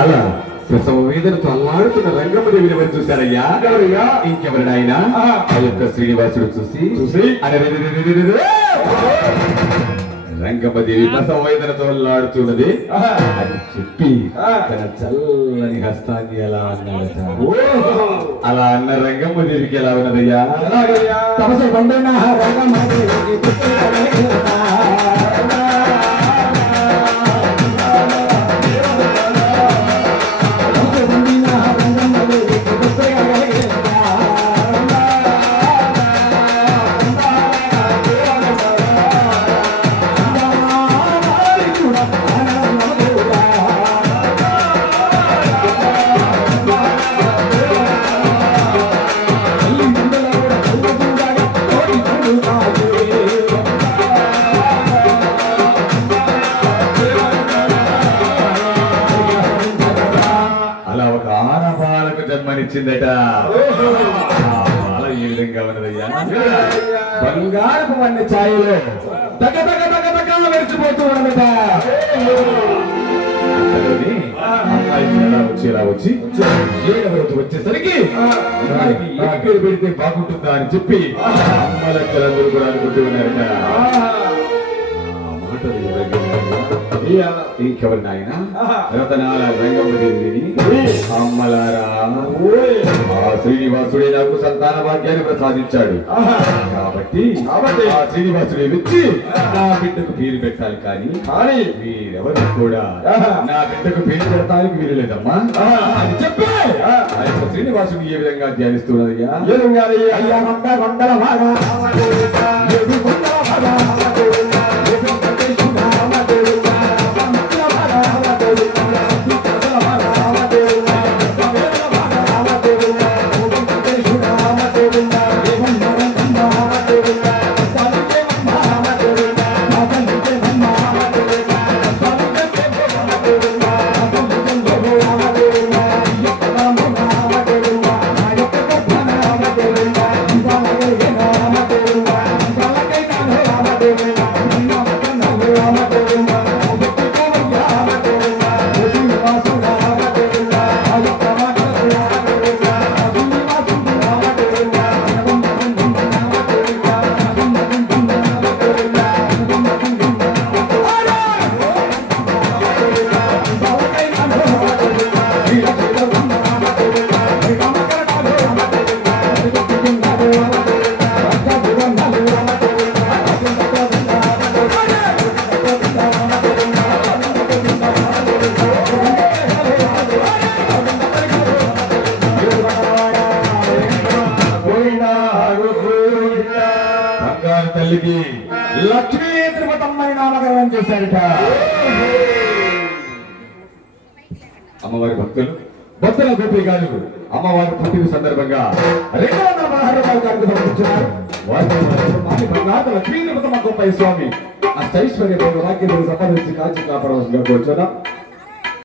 అలా ప్రసవ వేదనతో అల్లాడుతున్న రంగమ్మదేవిని ఎవరు చూశారయ్యా? ఇంకెవరినైనా ఆ యొక్క శ్రీనివాసుడు చూసి రంగమ్మదేవి ప్రసవ వేదనతో అల్లాడుతున్నది అని చెప్పి తన చల్లని హస్తాన్ని ఎలా అన్నాడట. అలా అన్న రంగమ్మదేవికి ఎలా ఉన్నదయ్యా? జన్మనిచ్చిందట. ఈ విధంగా ఉన్నదయ్యా. బంగారపు వన్నె ఛాయలో తగ తగ తగ తగ మెరిచిపోతూ ఉన్నదట. వచ్చి ఏడవ రోజు వచ్చేసరికి ఏ పేరు పెడితే బాగుంటుందా అని చెప్పి అమ్మలక్కలందరూ కూడా అనుకుంటూ ఉన్నారట. ఇంకెవరి నాయన రతనాల రంగమ్మదేవిని అమ్మలారా ఆ శ్రీనివాసుడే నాకు సంతాన భాగ్యాన్ని ప్రసాదించాడు కాబట్టి ఆ శ్రీనివాసుడే వచ్చి నా బిడ్డకు పేరు పెట్టాలి కానీ మీరెవరు కూడా నా బిడ్డకు పేరు పెట్టడానికి వీలు లేదమ్మా అని చెప్పి ఆ యొక్క శ్రీనివాసుని ఏ విధంగా ధ్యానిస్తున్నదయ్యా? తల్లికి లక్ష్మీ తిరుపతమ్మని నామకరణం చేశారట. అమ్మవారి భక్తుల గోపి గారు అమ్మవారి పుట్టిన సందర్భంగా 216 రూపాయలు సమర్పించారు. వారి లక్ష్మీ తిరుపతమ్మ గోపయ్య స్వామి అష్టైశ్వర్య వాక్యం సంపాదించి కాచి కాపాడవలసిందిగా కూర్చున్నాం.